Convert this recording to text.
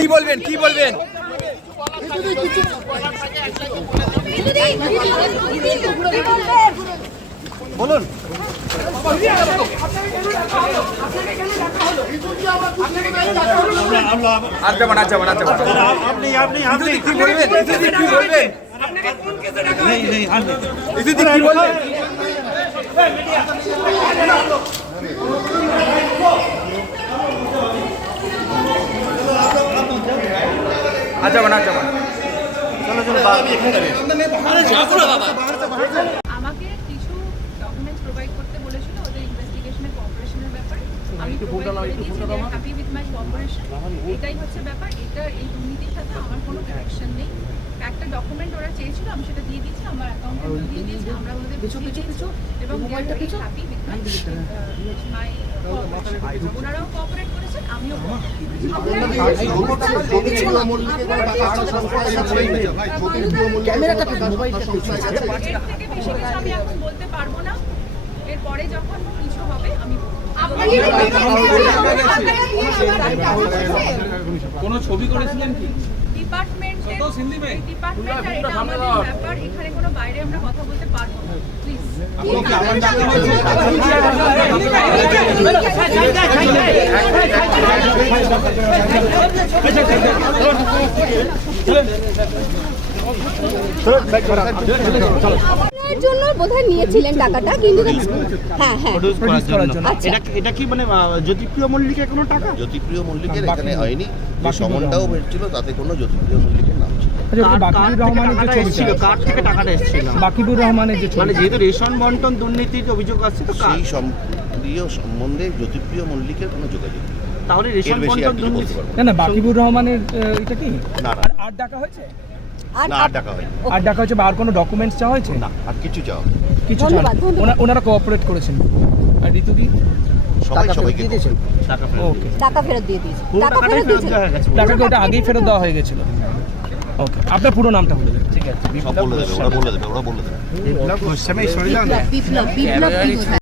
কি বলবেন কি বলবেন বলুন আর যাবেন আর যাবেন আপনি আপনি আপনি কি বলবেন কি বলবেন আপনি দিদি কি বলবেন? আর যাবেন আর যাবেন আমাকে কিছু ডকুমেন্টস প্রোভাইড করতে বলেছিল ওদের ইনভেস্টিগেশনের কোঅপারেশনের ব্যাপারে। আমি হ্যাপি উইথ মাই কোঅপারেশন এটাই হচ্ছে ব্যাপার। এটা এই দুর্নীতির সাথে আমার কোনো কানেকশন নেই। একটা ডকুমেন্ট ওরা চেয়েছিল আমি সেটা দিয়ে দিয়েছি আমার অ্যাকাউন্টে দিয়ে দিয়েছি আমরা ওদের কিছু কিছু কিছু এবং মোবাইলটা কিছু হ্যাপি উইথ মাই মাই ওনারাও কোঅপারেট আমি এখন বলতে পারব না এরপরে যখন কিছু হবে আমি কোনো ছবি করেছিলেন কি ডিপার্টমেন্টে ডিপার্টমেন্ট এটা আমাদের ব্যাপার এখানে কোনো বাইরে আমরা কথা বলতে পারব না? প্লিজ জন্য বোধহয় নিয়েছিলেন টাকাটা কিন্তু হ্যাঁ হ্যাঁ। আচ্ছা এটা এটা কি মানে জ্যোতিপ্রিয় মল্লিকের কোনো টাকা? জ্যোতিপ্রিয় মল্লিকের এখানে হয়নি। যে সমনটাও বেরছিল তাতে কোনো জ্যোতিপ্রিয় মল্লিকের নাম ছিল কার- কার থেকে টাকাটা এসেছিল? কার থেকে টাকাটা এসেছিল? বাকিবুর রহমানের যে মানে যেহেতু রেশন বন্টন দুর্নীতির অভিযোগ আসছে তো কার? সেই সম্প্রিয় সম্বন্ধে জ্যোতিপ্রিয় মল্লিকের কোনো যোগাযোগ নেই। তাহলে রেশন বন্টন দুর্নীতি না না বাকিবুর রহমানের এটা কি? না না। আর আর ডাকা হয়েছে? আর না আর টাকা হয়নি। আর ডাকা হয়েছে বা আর কোনো ডকুমেন্টস চাওয়া হয়েছে? না আর কিছু কিছু চাওয়া-। ওনা- ওনারা কোঅপারেট করেছেন। আর ঋতুদি সবাই সবাইকে টাকা ওকে টাকা ফেরত দিয়ে দিয়েছি। টাকা ফেরত ফেরত দিয়েছি। দেওয়া হয়ে গেছে। টাকাকে ওটা আগেই ফেরত দেওয়া হয়ে গেছিল। ওকে আপনার পুরো নামটা বলে দেবেন। ঠিক আছে। বলে দেবে ওরা বলে দেবে ওরা বলে দেবে। বিপ্লব বিপ্লব বিপ্লব কি বোঝায়?